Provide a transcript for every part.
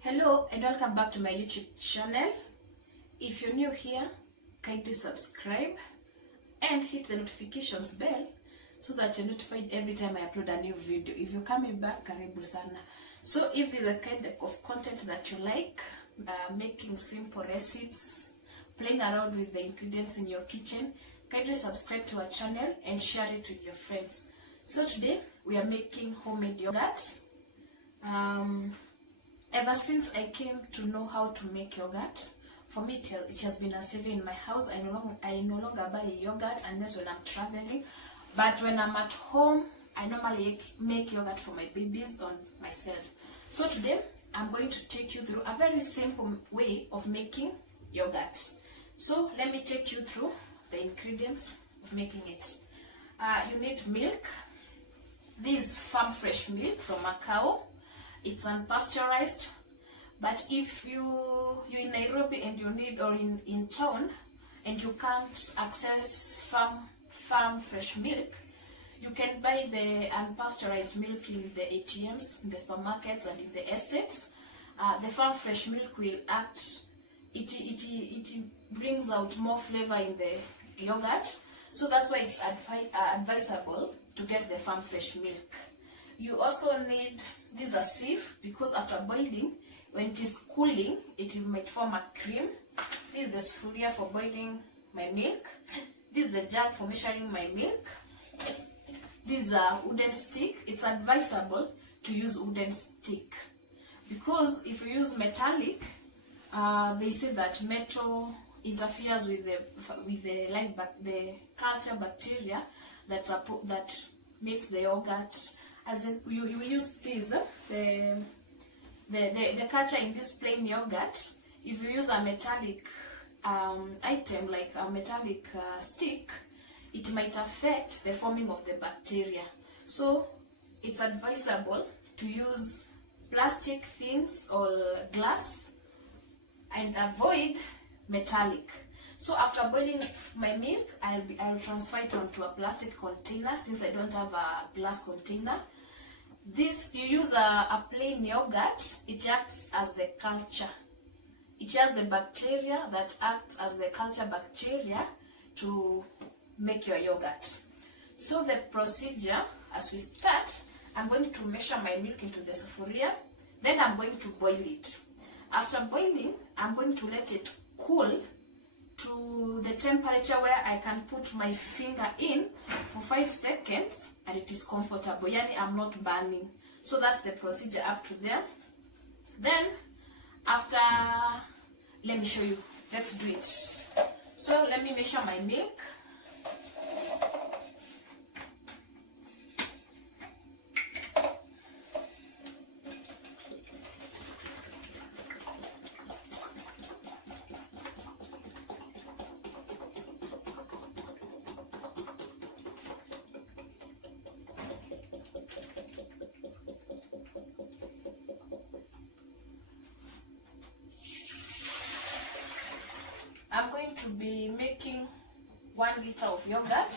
Hello and welcome back to my YouTube channel. If you're new here, kindly subscribe and hit the notifications bell so that you're notified every time I upload a new video. If you're coming back, karibu sana. So if there's a kind of content that you like, making simple recipes, playing around with the ingredients in your kitchen, kindly subscribe to our channel and share it with your friends. So today we are making homemade yogurt. Ever since I came to know how to make yogurt, for me it has been a savior in my house. I no longer buy yogurt unless when I'm traveling, but when I'm at home, I normally make yogurt for my babies or myself. So today I'm going to take you through a very simple way of making yogurt. So let me take you through the ingredients of making it. You need milk. This is farm fresh milk from a cow. It's unpasteurized, but if you're in Nairobi and you need, or in town and you can't access farm fresh milk, you can buy the unpasteurized milk in the ATMs, in the supermarkets and in the estates. The farm fresh milk will act, it brings out more flavor in the yogurt, so that's why it's advisable to get the farm fresh milk. You also need this a sieve, because after boiling, when it is cooling, it might form a cream. This is the sufuria for boiling my milk. This is the jug for measuring my milk. This is a wooden stick. It's advisable to use wooden stick, because if you use metallic, they say that metal interferes with the culture bacteria that makes the yogurt. As in, you use this, the culture in this plain yogurt. If you use a metallic item like a metallic stick, it might affect the forming of the bacteria. So it's advisable to use plastic things or glass and avoid metallic. So after boiling my milk, I'll transfer it onto a plastic container, since I don't have a glass container. This, you use a plain yogurt, it acts as the culture. It has the bacteria that acts as the culture bacteria to make your yogurt. So the procedure, as we start, I'm going to measure my milk into the sufuria, then I'm going to boil it. After boiling, I'm going to let it cool to the temperature where I can put my finger in for 5 seconds and it is comfortable. Yani, I'm not burning. So that's the procedure up to there. Then after, let me show you. Let's do it. So let me measure my milk. I'm going to be making 1 liter of yogurt.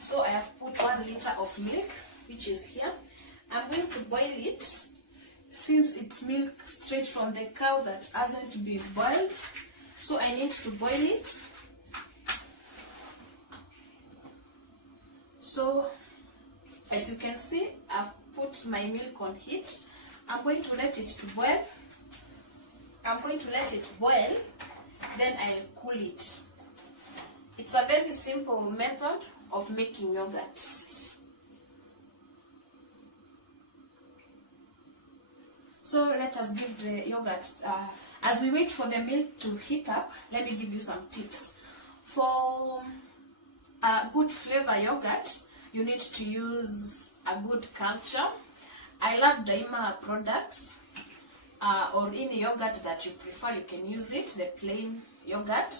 So I have put 1 liter of milk, which is here. I'm going to boil it, since it's milk straight from the cow that hasn't been boiled. So I need to boil it. So as you can see, I've put my milk on heat. I'm going to let it to boil. Then I'll cool it. It's a very simple method of making yogurt. So let us give the yogurt, as we wait for the milk to heat up, let me give you some tips. For a good flavor yogurt, you need to use a good culture. I love Daima products. Or any yogurt that you prefer, you can use it, the plain yogurt.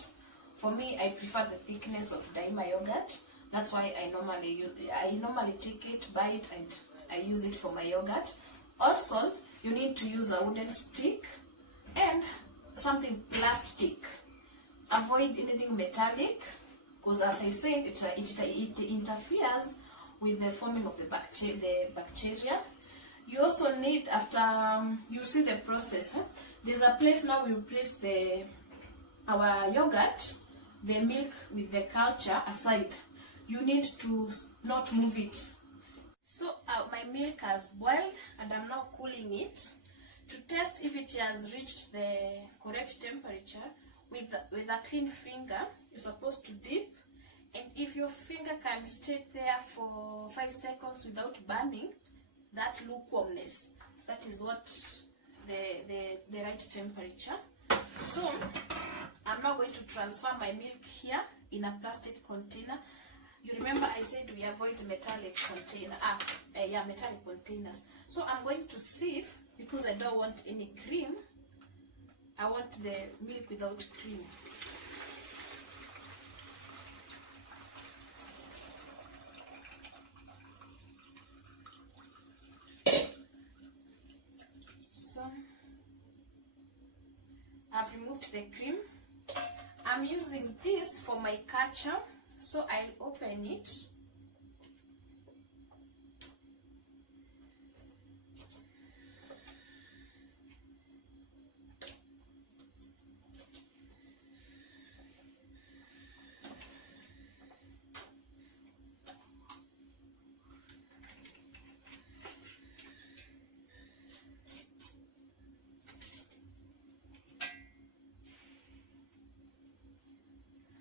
For me, I prefer the thickness of Daima yogurt. That's why I normally take it, buy it, and I use it for my yogurt. Also, you need to use a wooden stick and something plastic. Avoid anything metallic, because as I said, it interferes with the forming of the bacteria. You also need, after you see the process, there's a place now we place our yogurt, the milk with the culture aside. You need to not move it. So my milk has boiled and I'm now cooling it. To test if it has reached the correct temperature, with a clean finger, you're supposed to dip, and if your finger can stay there for 5 seconds without burning, that lukewarmness, that is what the right temperature. So I'm now going to transfer my milk here in a plastic container. You remember I said we avoid metallic metallic containers. So I'm going to sieve, because I don't want any cream. I want the milk without cream. So I've removed the cream. I'm using this for my culture, so I'll open it.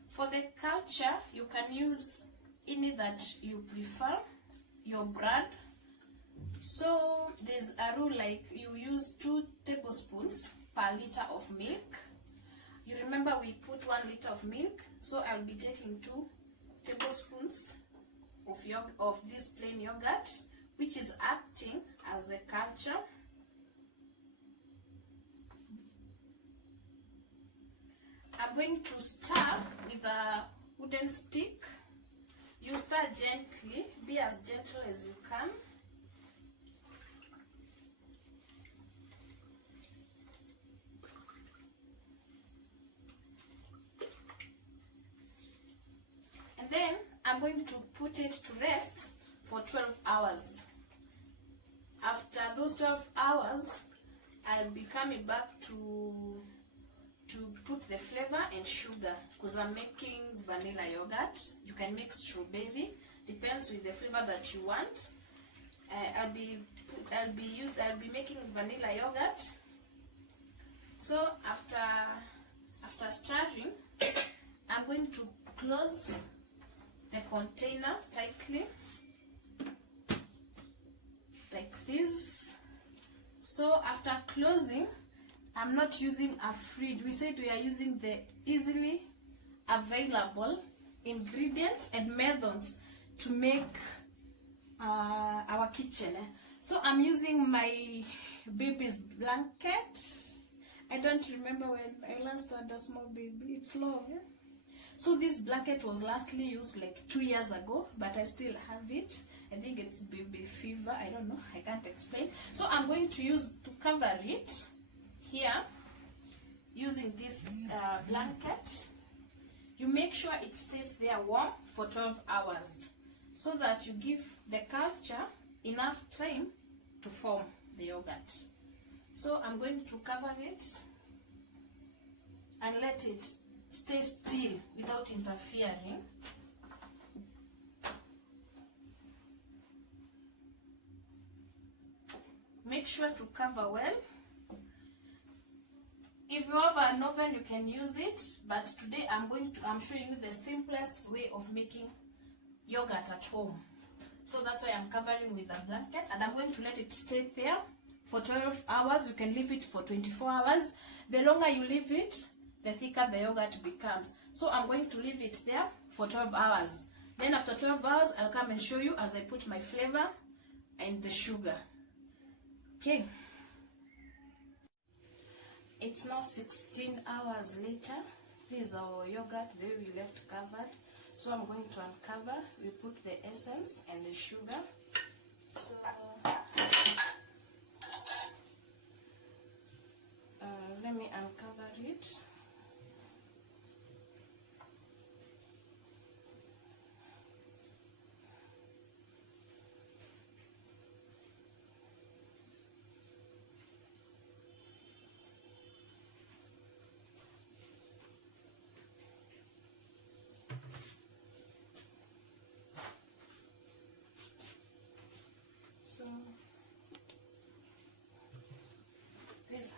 For the culture, you can use any that you prefer, your brand. So there's a rule like you use 2 tablespoons per liter of milk. You remember we put 1 liter of milk, so I'll be taking 2 tablespoons of this plain yogurt, which is acting as a culture. I'm going to stir with a wooden stick. You stir gently, be as gentle as you can. And then I'm going to put it to rest for 12 hours. After those 12 hours, I'll be coming back to put the flavor and sugar, because I'm making vanilla yogurt. You can make strawberry, depends with the flavor that you want. I'll be making vanilla yogurt. So after stirring, I'm going to close the container tightly like this. So after closing, I'm not using a fridge. We said we are using the easily available ingredients and methods to make our kitchen. So I'm using my baby's blanket. I don't remember when I last had a small baby. It's long. So this blanket was lastly used like 2 years ago, but I still have it. I think it's baby fever. I don't know. I can't explain. So I'm going to use to cover it here using this blanket. You make sure it stays there warm for 12 hours so that you give the culture enough time to form the yogurt. So I'm going to cover it and let it stay still without interfering. Make sure to cover well. If you have an oven, you can use it, but today I'm showing you the simplest way of making yogurt at home. So that's why I'm covering with a blanket, and I'm going to let it stay there for 12 hours. You can leave it for 24 hours. The longer you leave it, the thicker the yogurt becomes. So I'm going to leave it there for 12 hours. Then after 12 hours, I'll come and show you as I put my flavor and the sugar. Okay. It's now 16 hours later. This is our yogurt where we left covered. So I'm going to uncover. We put the essence and the sugar. So let me uncover it.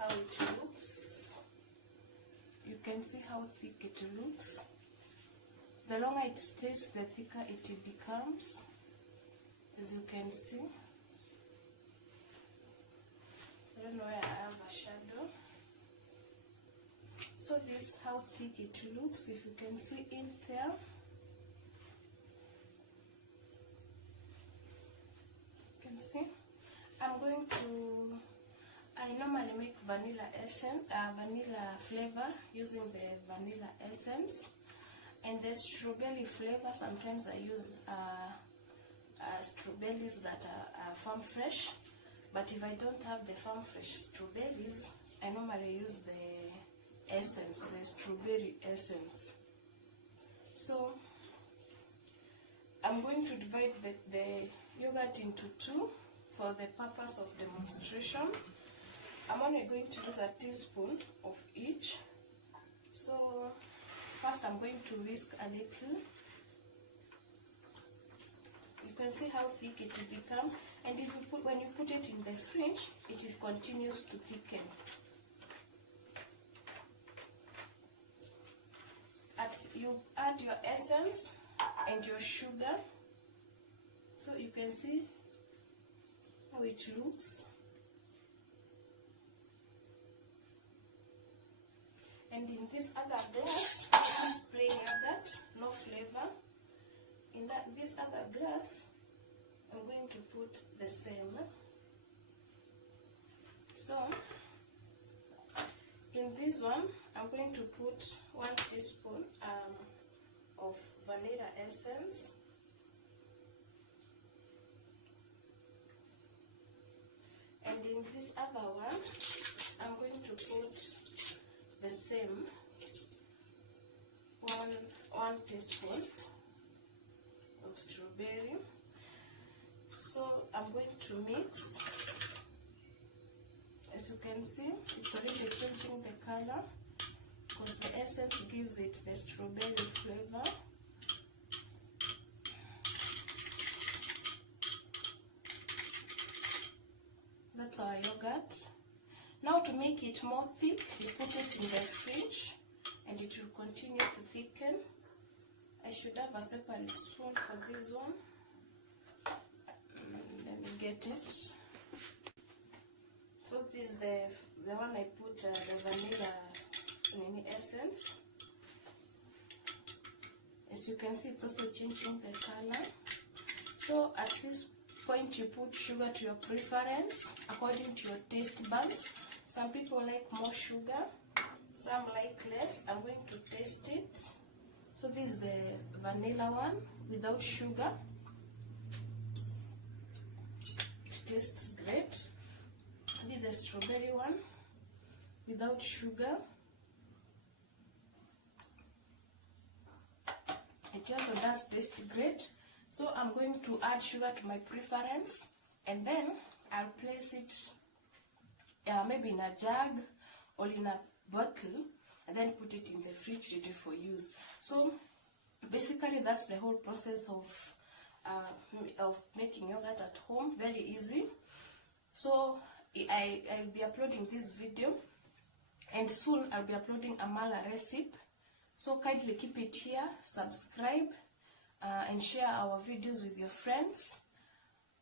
how it looks. You can see how thick it looks. The longer it stays, the thicker it becomes, as you can see. I don't know where I have a shadow. So this is how thick it looks, if you can see in there. You can see. I'm going to, I normally make vanilla essence, vanilla flavor using the vanilla essence. And the strawberry flavor, sometimes I use strawberries that are farm fresh. But if I don't have the farm fresh strawberries, I normally use the essence, the strawberry essence. So I'm going to divide the yogurt into two for the purpose of demonstration. I'm only going to use a teaspoon of each. So first I'm going to whisk a little. You can see how thick it becomes, and if you when you put it in the fridge, it continues to thicken. You add your essence and your sugar, so you can see how it looks. And in this other glass, this is plain yogurt, no flavor. In this other glass, I'm going to put the same. So in this one, I'm going to put 1 teaspoon of vanilla essence. And in this other one, I'm going to put the same 1 teaspoon of strawberry. So I'm going to mix. As you can see, it's already changing the color because the essence gives it the strawberry flavor. That's our yogurt. Now to make it more thick, we put it in the fridge and it will continue to thicken. I should have a separate spoon for this one. Let me get it. So this is the one I put the vanilla essence. As you can see, it's also changing the color. So at this point, you put sugar to your preference according to your taste buds. Some people like more sugar, some like less. I'm going to taste it. So this is the vanilla one without sugar. It tastes great. This is the strawberry one without sugar. It also does taste great. So I'm going to add sugar to my preference, and then I'll place it maybe in a jug or in a bottle, and then put it in the fridge ready for use. So basically that's the whole process of making yogurt at home. Very easy. So I'll be uploading this video, and soon I'll be uploading a mala recipe. So kindly keep it here, subscribe, and share our videos with your friends.